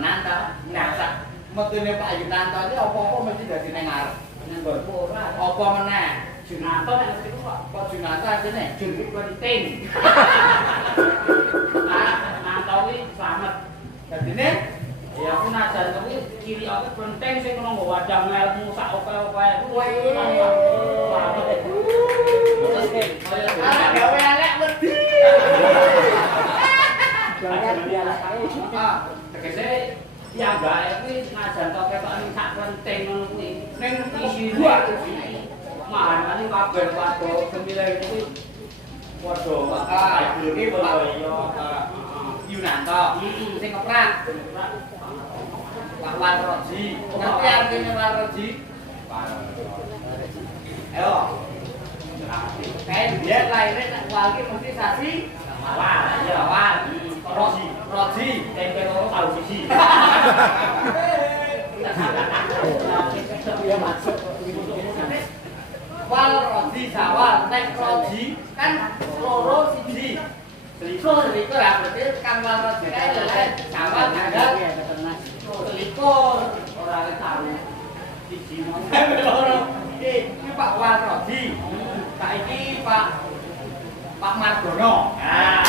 tenan ta. Nah, sak metune Pak Yunanto iki apa-apa mesti dadi ning ngarep. Ning nggonku ora. Apa meneh? Junanto nek mesti kok Junanto artine jun iki penting. Nanto iki slamet. Dadine ya aku najan kuwi ciri aku penting sing kena nggo wadah ngelmu sak oke-oke kuwi. Ana gawe elek wedi. Tegese piyambake kuwi najan tok ketok ning sak penting ngono kuwi. Ning isine manane kabeh padha semile kuwi padha iki ya Yunanto sing keprak. Lawan Roji. Ngerti artine lawan Roji? Ayo. Kayak dia lahirnya tak walki mesti sasi awal, ya awal. Roji, tempe loro tahu siji. Dia masuk wal Roji sawal, nek Roji kan loro siji. Selikur lah berarti kan wal Roji kae lha sawal ada. Selikur ora tahu. Siji loro. Iki Pak Wal Roji. Saiki Pak Margono. Nah,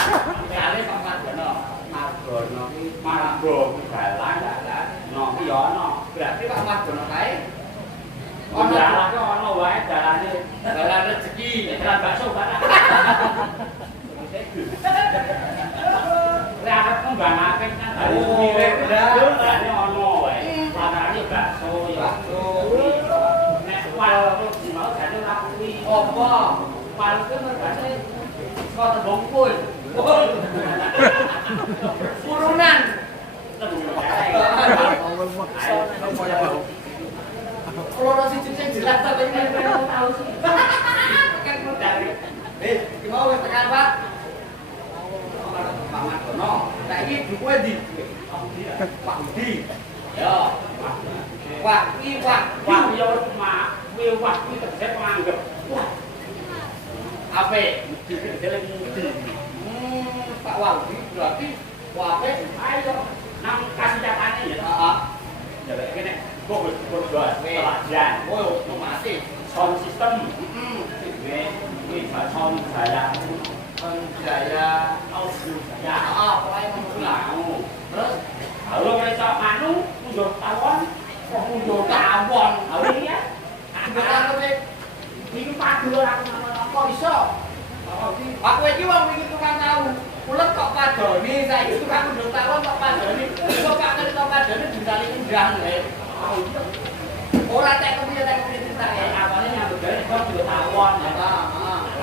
kali Pak Margono. Margono iki Margo dalan dalan. No ki yo ono. Berarti Pak Margono kae ono dalane ono wae dalane. Dalan rezeki, dalan bakso barang. Lah arep ngembangake kan mirip yo ono wae. Padahal bakso ya. Wal Roji mau jane ora kuwi. Apa? Wal ku mergane kok tembungkul. Turunan. Kalau siji sing jelas ta ben tahu sih. Kan modal. Iki mau wis tekan, Pak. Pak Margono. Saiki duwe ndi? Pak Budi. Yo. Wah, yo mak. Wah, kuwi tegese panganggep. Wah. Ape? Digele mudi. Pak Wadi berarti wae ayo nang kasih catane ya. Heeh. Ya lek kene kok wis pelajaran. Oh, otomatis sound system. Heeh. Kuwi sound jaya. Sound jaya, audio jaya. Heeh, pokoke ngono. Terus kalau mereka anu mundur tawon, kok mundur tawon. Awi ya. Iki padu ora kok iso. Aku iki wong iki tukang tahu. Kulet kok padone saiki tukang ndok tawon kok padone. Kok gak ngerti kok padone ditali ndang lho. Ora tek kepiye critake. Awale nyambut gawe kok ndok tawon. Heeh.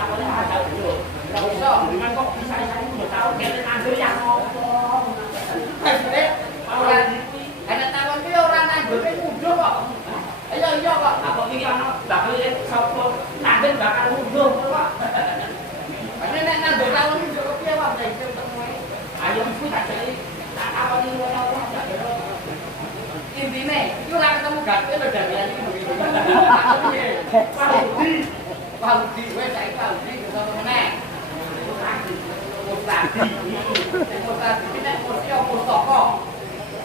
Awale ada dulu. Ora iso. Dengan kok bisa-bisa ndok tawon kene nandur ya ngopo. Ora iki. Ana tawon ki ora nandur mundur kok. Ayo iya kok. Apa iki ana bakal sapa nandur bakal mundur kok. Ane nek nandur tawon iki kok piye wae iso ketemu. Ayo kuwi tak jeli tak tawoni ngono aja. Intine iki ora ketemu gak lho dalan iki. Pak Budi wis saiki Pak Budi ketemu meneh. Mustadi. Mustadi nek mesti opo saka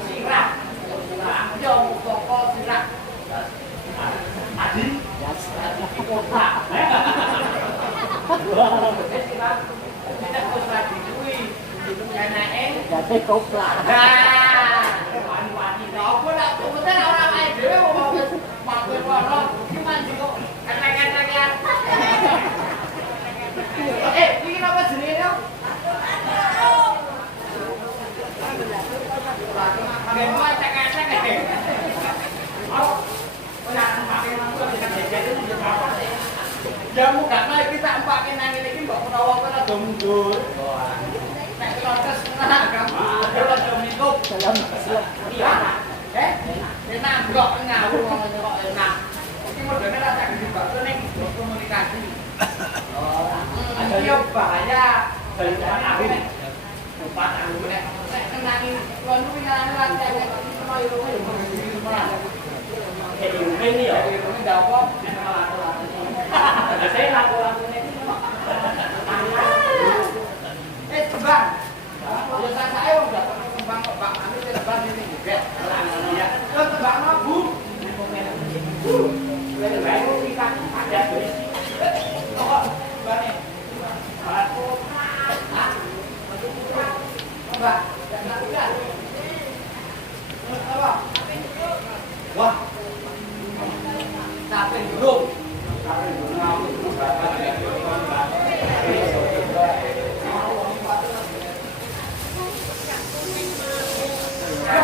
sirah. Yo saka sirah. Adi, adi kota. Tidak kota kuwi itu anake dadi kopla. Nah, wani-wani opo nak komputer ora wae dhewe wong wis mampir kono iki mandi kok enek-enek ya. Iki napa jenenge? Nggih, enek-enek. Ya mugane iki tak empake nang ngene iki mbok menawa kowe rada mundur. Nek protes tenan kamu. Ora domingkuk dalam iya. Enak kok ngawur ngono kok enak. Iki modene ra tak dibakso ning komunikasi. Oh. Ada yo bahaya dari aku. Tempat aku nek kenangi kon kuwi nang lantai nek ono irume yo malah. Ini ya, ini ndak apa. Saya laku-laku ini. Kembang. Ya saya udah kembang kok Pak, nanti kembang ini juga. Wah, sampai duduk.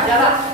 Jalan.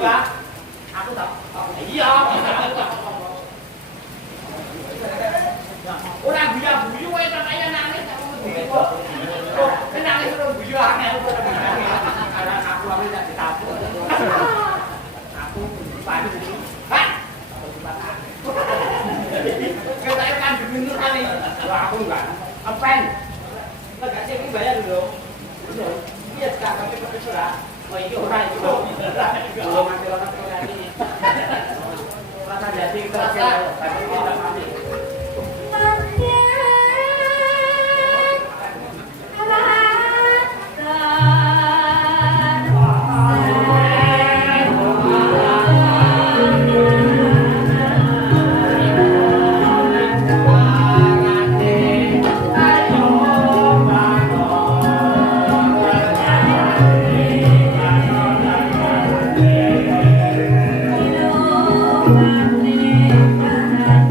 enggak? Aku tak. Iya. Orang biar buyu wae katanya nangis kamu kok. Nangis terus buyu aneh aku karena aku lagi tak ditampung. Aku pagi ini. Hah? Katanya kan bener kali. Aku enggak. Apen. Enggak sih ini bayar dulu. Iya sekarang kami profesor. Oh ini orang itu. Belum mati orang ini. Rasa jadi kerja tapi tidak mati.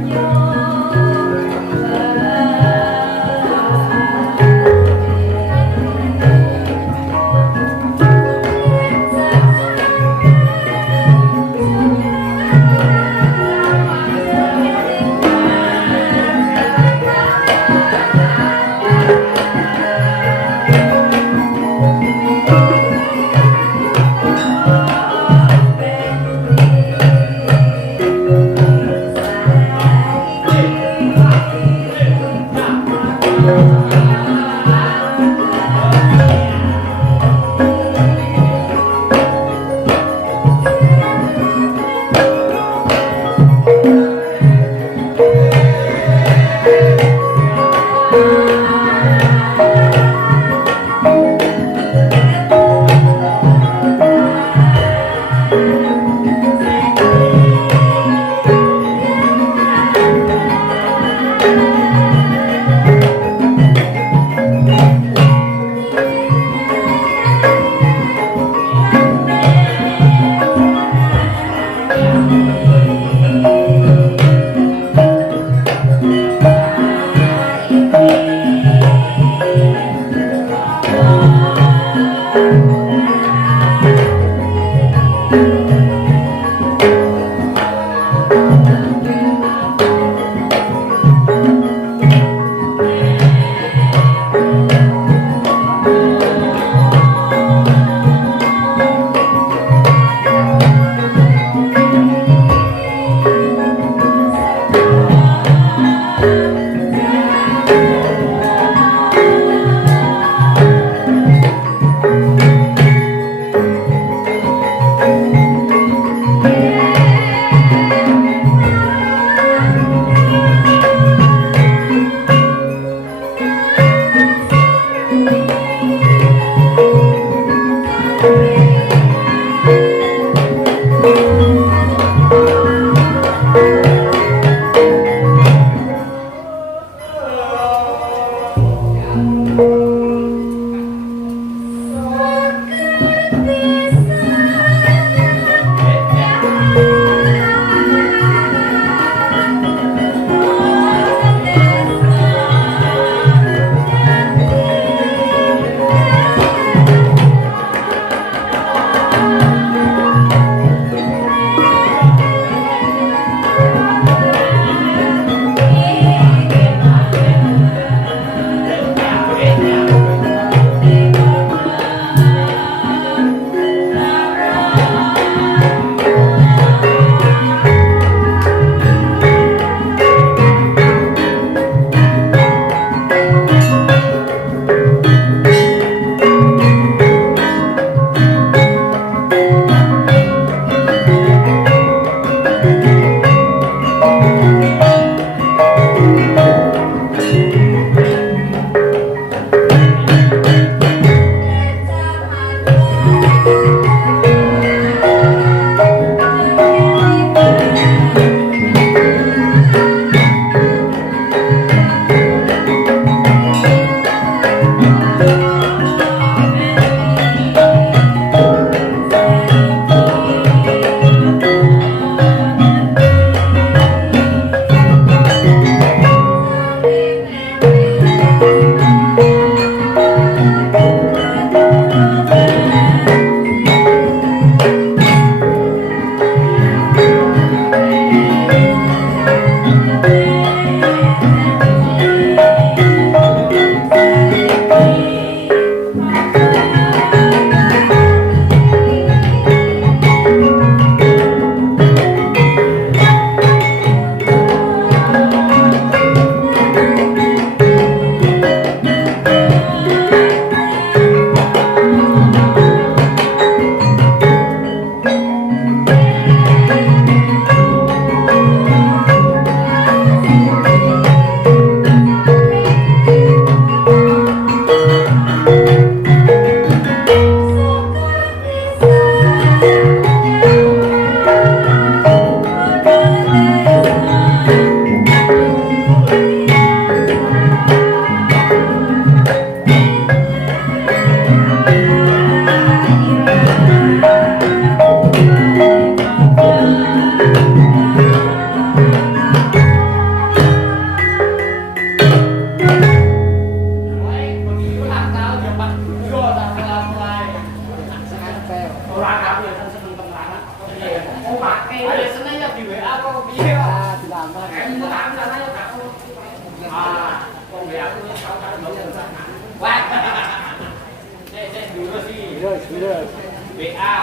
Yo Em làm ra đấy à con mẹ aku tahu kan mau wah saya dulu sih WA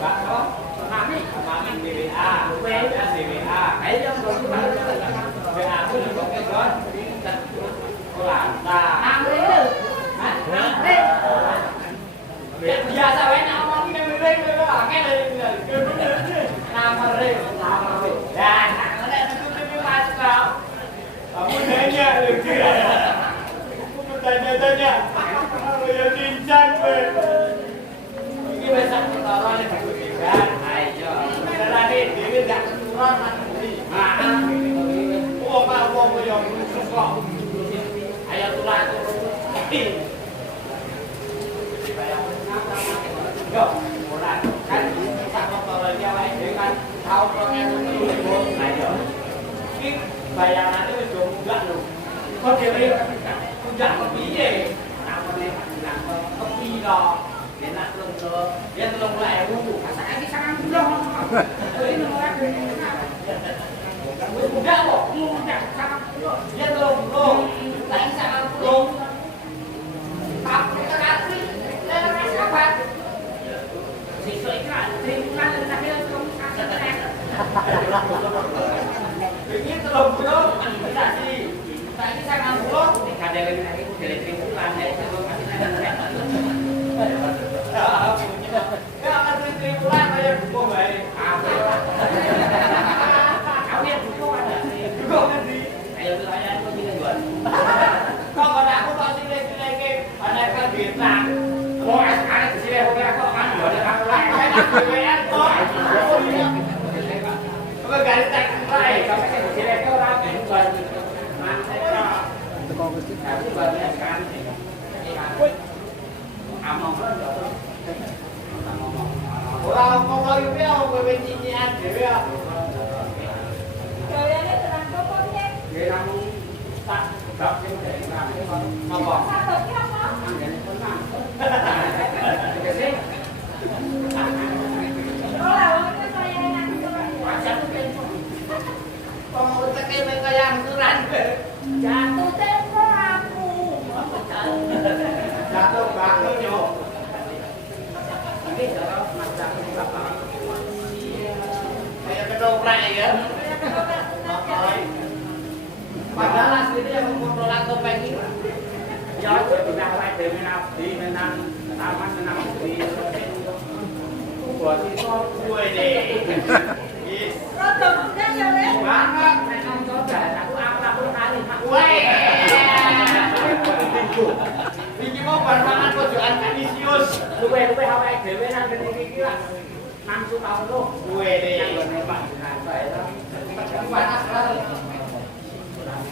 Pak kok mami di WA di WA ấy trong rồi WA aku juga kan sekolah nah biasa wae nek ngomong ning mrene kok akeh nama re ya nek itu mas kok kamu nanya lagi kamu tanya ya cincang ini bisa ketara nih kan ayo berani dhewe gak keturunan nanti oh kalau yang suka ayo turun yo, orang kan tak motor dia wae dengan tahu pengen itu ayo. Ini bayangannya wis do munggah lho. Kok dhewe munggah kepiye? Namane bilang kepi lho. Enak lho. Ya 30.000. Saiki 90. Ini nomor munggah kok, munggah 90. Ya 30. Saiki 90. Tapi kasih lewat sahabat. Siswa ikan, tribulan dan akhirnya belum kasih. Ini belum kita sih. Tadi saya ngambul, ada lagi dari tribulan ya sebelum kasih. Ya akan tribulan aja buku baik. Kau yang buku ada. Buku nanti. Ayo tanya aku juga jual. Kau ada aku kau sih lagi ada kan bintang. Oh, sekarang di sini aku kan ada kamu lain BWN kok. Kok garis tak lain, sampai di sini kau rapi buat mana kok mesti aku banyak kan. Among orang ngomong itu ya BWN cician dhewe ya. Gaweane tenan kok piye? Nggih namung tak gak sing dari napa? Satu ki apa? Jatuh tempo aku. Jatuh bangun yo. Ini kalau macam apa? Kayak kedoprak ya. Padahal aslinya yang mengontrol topeng ini. Ya, jadi nak dewe nabi menang taman menang di buat itu gue deh. Yes. Rodo muda ya le. Banget. Menang coba. Aku kali. Woi. Iki mau barmangan pojokan Vinicius. Luwe awake dhewe nang kene iki lah. Nangsu taun lo. Gue deh. Pak Dinasa ya. Panas banget.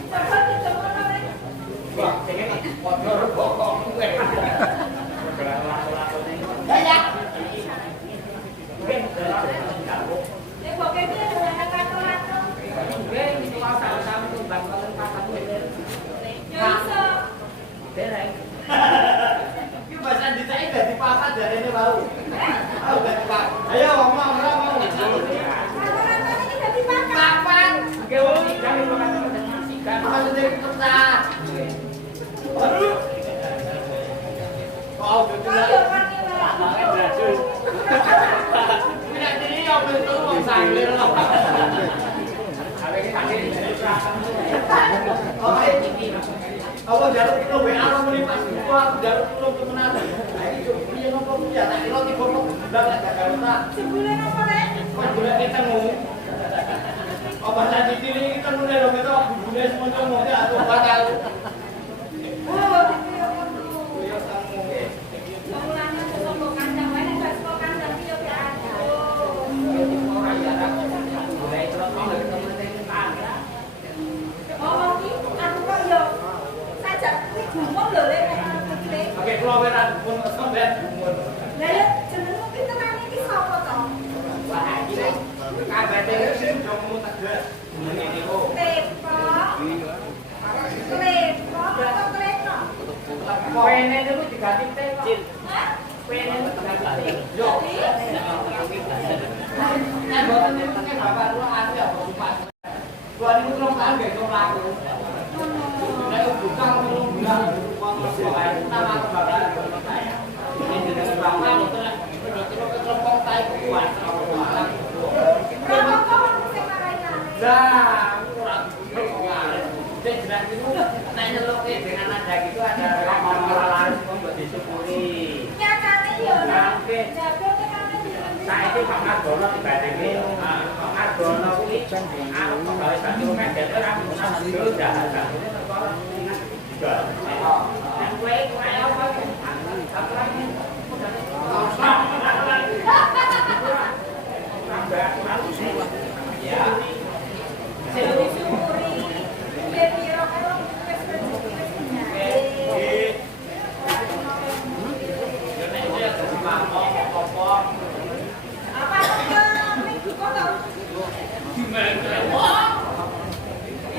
Cepat ketemu le. Wah, pengen motor bokong gue. Ya. Nek kok kene ana kantor-kantor. Nggih, iki kok sama-sama tumbang wonten pasar dhewe. Yo iso. Dereng. Iki bahasan dicek dadi pasar jarene bau. Oh, dadi Pak. Ayo ngomong ora mau. Kantor-kantor iki dadi pasar. Kapan? Nggih, wong sidang iki kan sidang. Maksudnya kertas. Aduh. Oh, betul lah. Tidak jadi yang betul mau sambil loh. Apa jalur itu WA lo beli pas gua jalur itu kemenan. Ini dia nopo punya tak kilo di foto udah enggak Jakarta. Sebulan apa le? Sebulan kita mau. Apa tadi pilih kita mulai lo kita bulan semua mau dia atau batal. Oh, yo kamu ke. Mulanya sesoko kandang wae nek sesoko kandang yo biasa. Ora ya ra. Mulai terus mau temen-temen tangga. Oh, iki aku kok yo sajak iki gumun lho le kecil. Oke, kula ora pun sampean gumun. Lah ya jenengmu ki tenane iki sapa to? Wah, iki kabeh sing jomu tegas. Jenenge niku. Tepo. Tepo, kok tepo. Koene niku diganti tepo. Hah? Koene niku diganti. Yo. Nek boten niku nek bapak kula ati ya Pak. Kula niku telung tahun nggih kula mlaku. Nek buka telung bulan wong sekolah nama bapak saya. Ini jenenge bapak boten nek telung tae kuat. Lah, kurang kemarin. Jadi jelas itu nek nyeluke dengan ada gitu ada orang-orang lain kok mbok disyukuri. Nyatane yo ora. Saiki Pak Margono dibandingke Pak Margono kuwi anu pegawai satu meter ora bisa dulu jahat. Dan kowe apa? Apa lagi? Ya.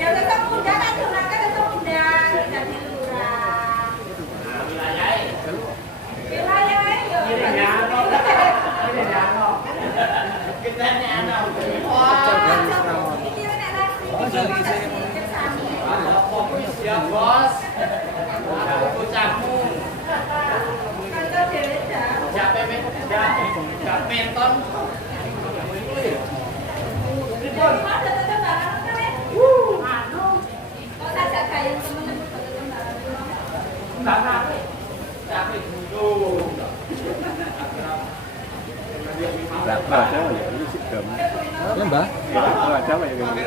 Ya tetap muda kan jumlahnya tetap muda tidak di lurah. Wilayahnya yo. Ini nyano. Kita nyano. Iki nek nasi. Fokus ya bos. Aku camu. Kantor dhewe dah. Japenton. Ada tetap barang kan ya? Anu. Kok saja kayak temen-temen tetap barang. Enggak nape. Tapi dulu. Lah Jawa ya ini sih gam. Ya Mbah. Lah Jawa ya gini.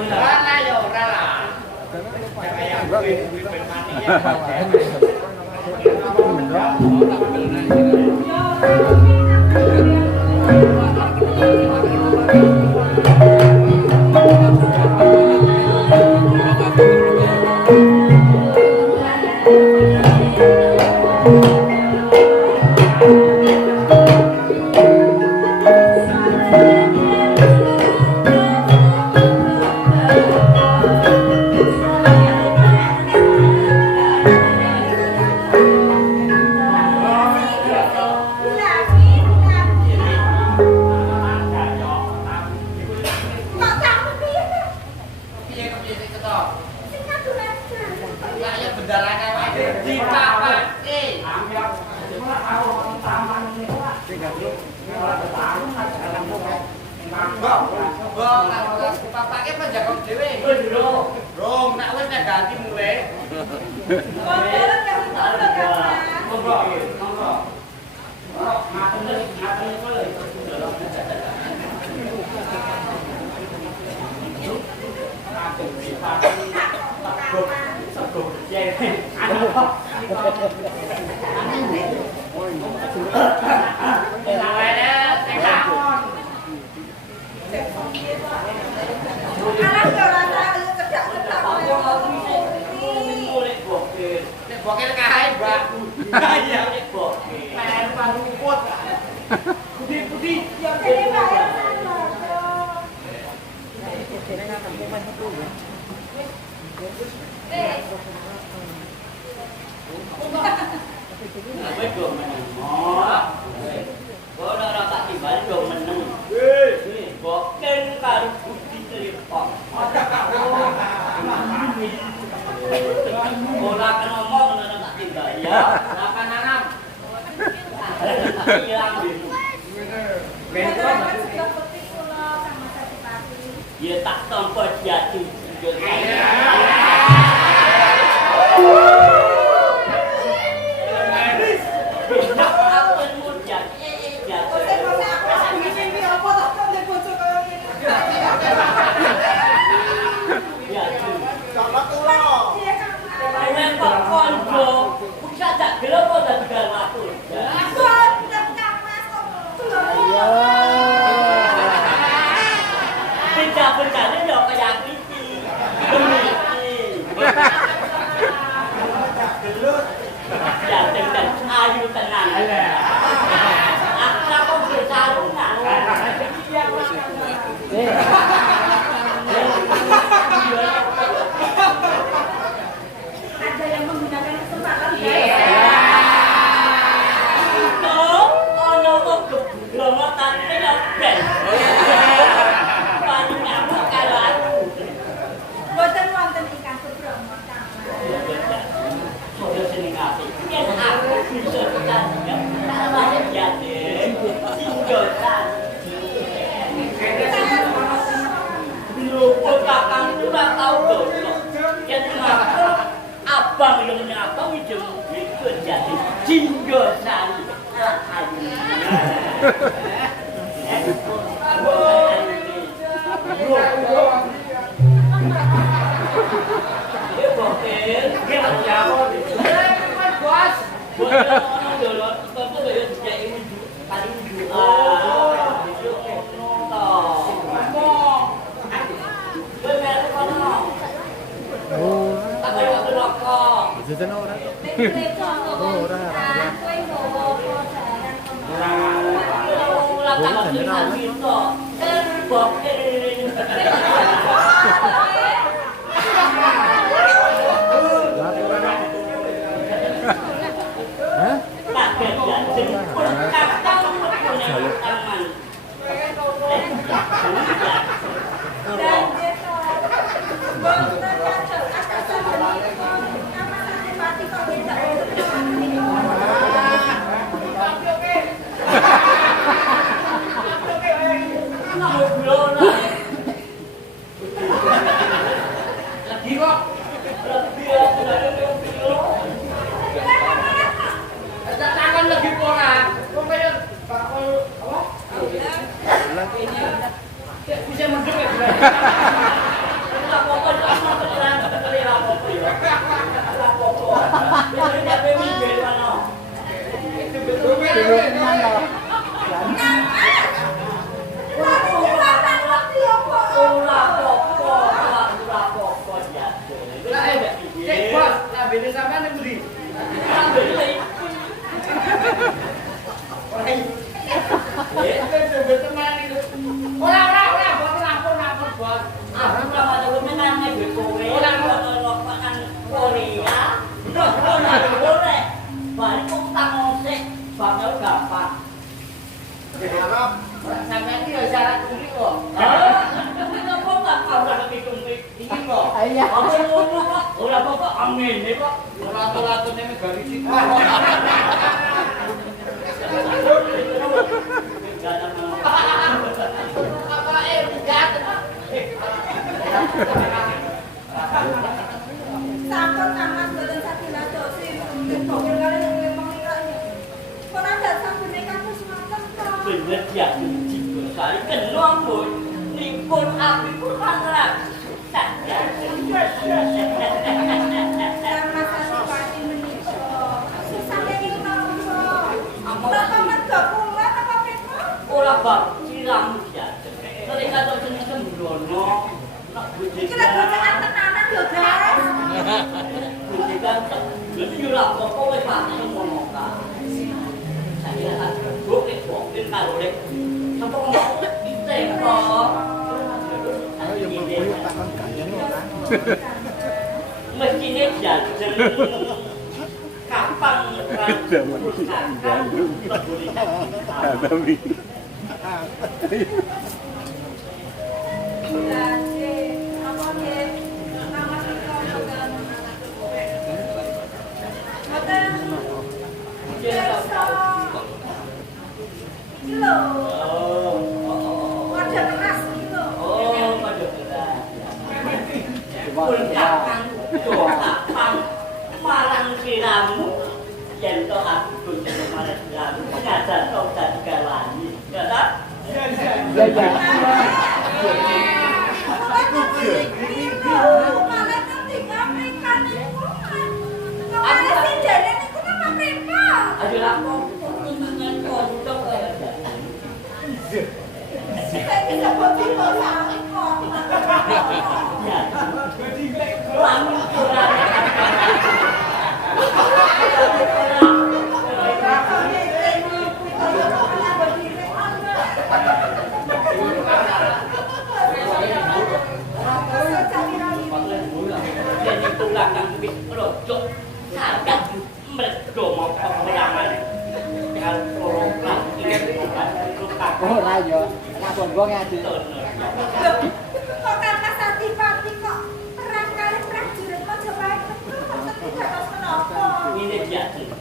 Rala yo rala. Bapaknya penjaga dhewe. Rong, nak wis nek ganti mulai. Orang yang tahu kan. Monggo, monggo. Ngaten kowe. Anak ora tahu kerja-kerja Nek bokil kae, Mbak. Iya, nek bokil. Main rumput. Putih-putih. ya kene bayar Wis do meneng. Kok ora tak timbali do meneng. Boken karo budi tripong. Ora kena ngomong ngono tak timbali ya. Lapan nanam. Ilang. Ya tak tampa jati. Bencana yo kayak iki. Gelut. Ya dan ayu tenan. Aku kok bersalungan. ada yang menggunakan kesempatan yang nyata ujung itu jadi jinggosan Jajan ora. Mestinya jajan kapan Zaman gandum. Tapi marang kiramu yen to aku kudu marang kiramu ngajar to dadi galani ya ta Oh, rayo. Langsung gua ngaji. Kok karena Sati-Pati kok perang kali prajurit Majapahit tidak tahu kenapa. Ini dia tuh.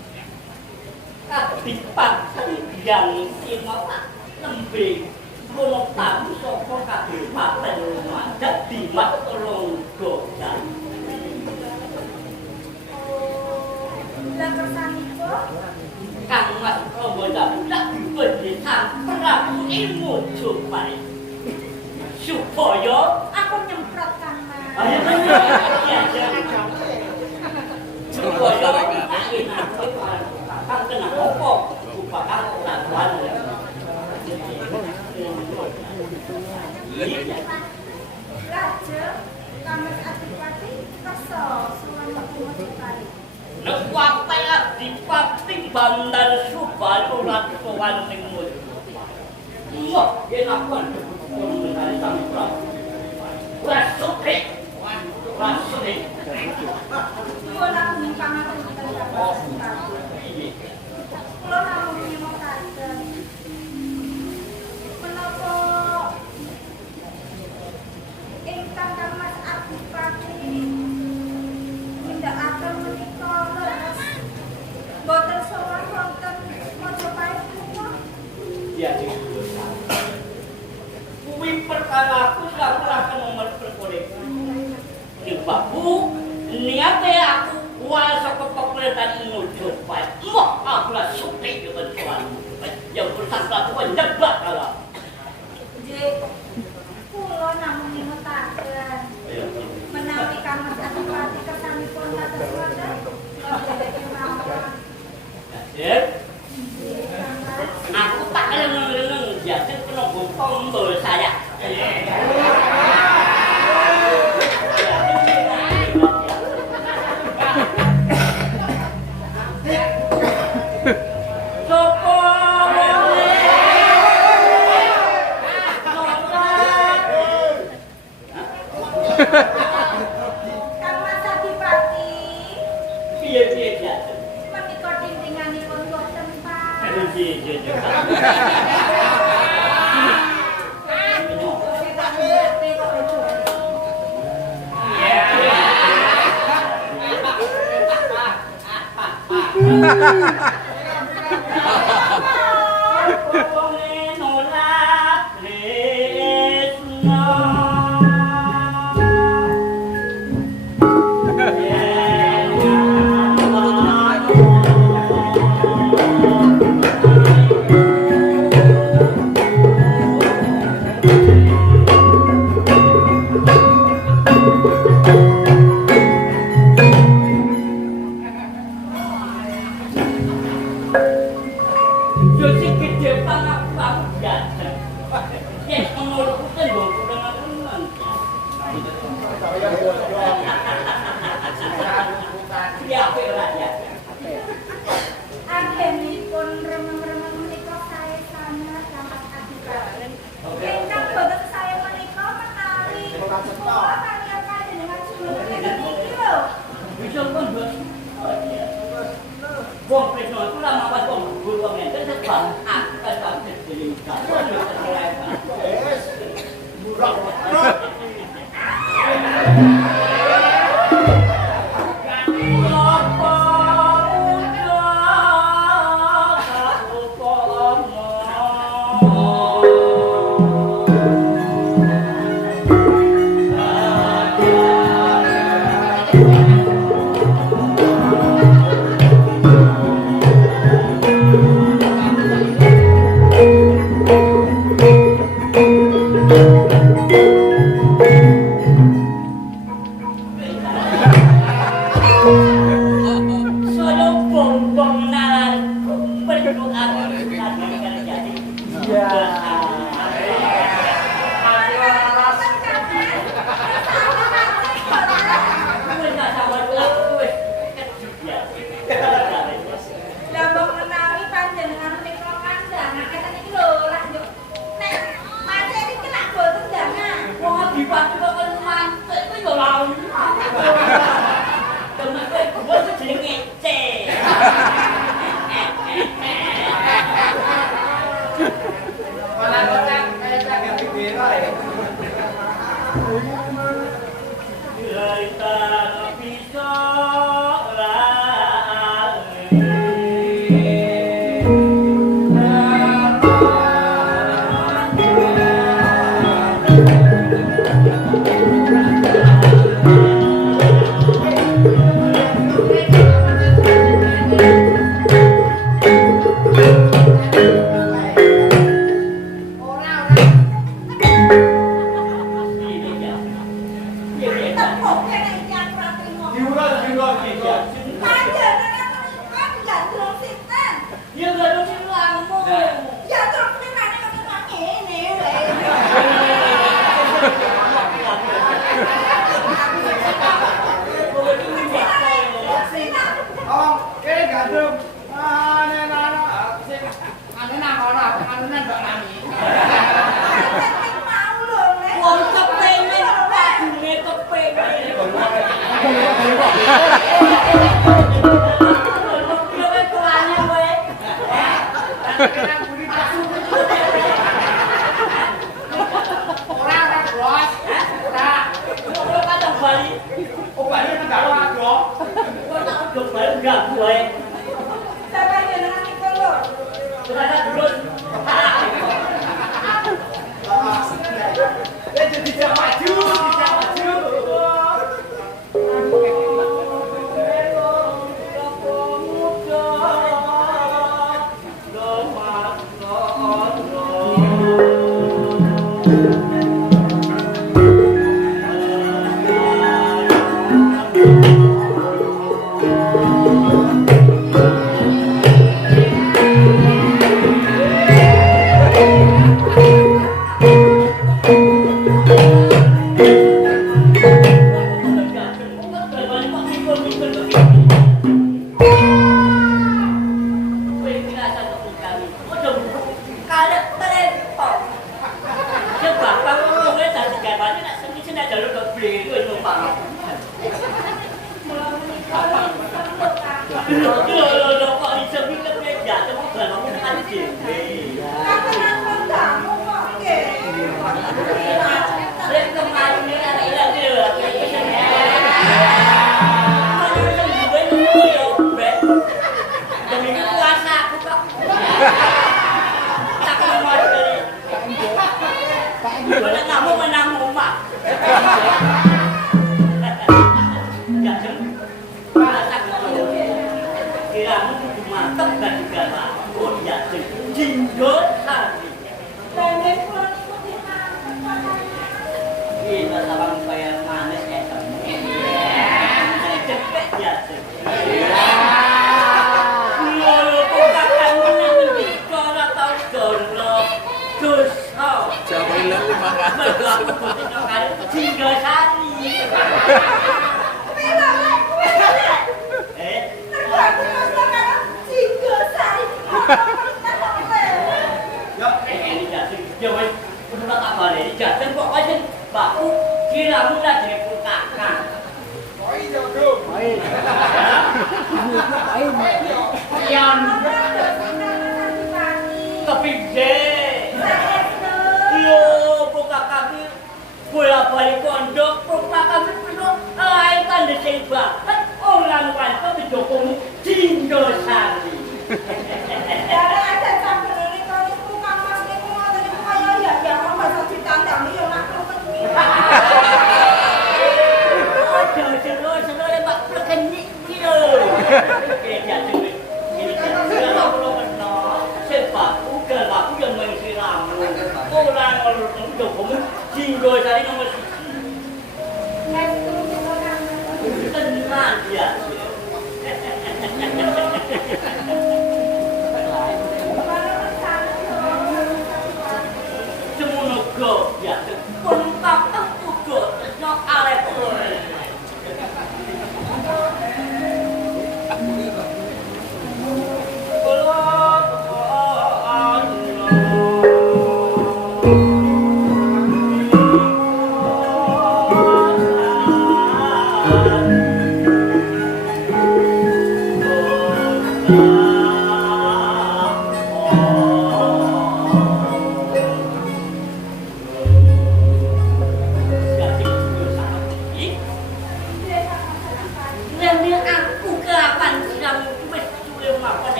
Adipat yang mau nembe kono tamu saka kabupaten Lumajang Dimas Ronggojan. Lah kersanipun Kang Mas Prabu tak berdesam Prabu ilmu supaya aku nyemprot Kang Mas. supaya Kang kena apa supaya Kang lawan Raja Kang Mas Adipati kersa sowan Mojopali. Nekwate Adipati Bandar Subali ora sowan ning Mojo. Wah, yen aku mencari Sang Prabu. Rasuke. Kula namung pangapunten Kang Mas Prabu. Kula namung nyemokaken. Menapa ingkang Kang Mas Adipati nindakaken menika leres boten sowan wonten Mojopahit punika? Ya, kuwi perkara aku ora nomor perkara. Babu, niate aku wal saka pemerintahan Mojopahit. Moh, aku lah suke yo sowan. Yang bersang Prabu nyebak kala. Nggih. Kula namung ngingetake menawi Kang Mas Adipati kersanipun kados ngoten, kula dhereke mawon. Ya. Aku tak eleng-eleng biasa kena tombol saya. Kang Mas Adipati, Piye biasa. menika dindinganipun boten Pak. Piye. Anggenipun remeng-remeng menika sae sanget Kang Mas Adipati. Ingkang boten sae menika menawi kula kaliyan panjenengan sedaya niki lho. Bisa pun buat. Wong Krisna itu lama pas wong guru wong enten sebab akan sampai jadi Yes. Murah. Lambang menawi panjenengan menika kandhang ngeten iki lho lah yo. Nek macet iki lak boten dangan. Wong Adipati kok mantek kuwi yo lawan. Temen kowe bos jenenge C. Orang bos. Ora. Ora kadang bali. Oh, balik enggak ora dong. Kok tak udah bali enggak gue. Siapa yang dengan itu lo? Sudah terus. Tidak maju, tidak maju.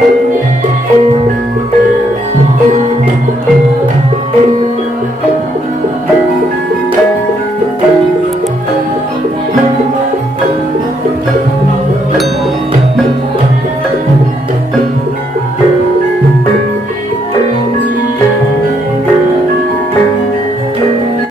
Thank you.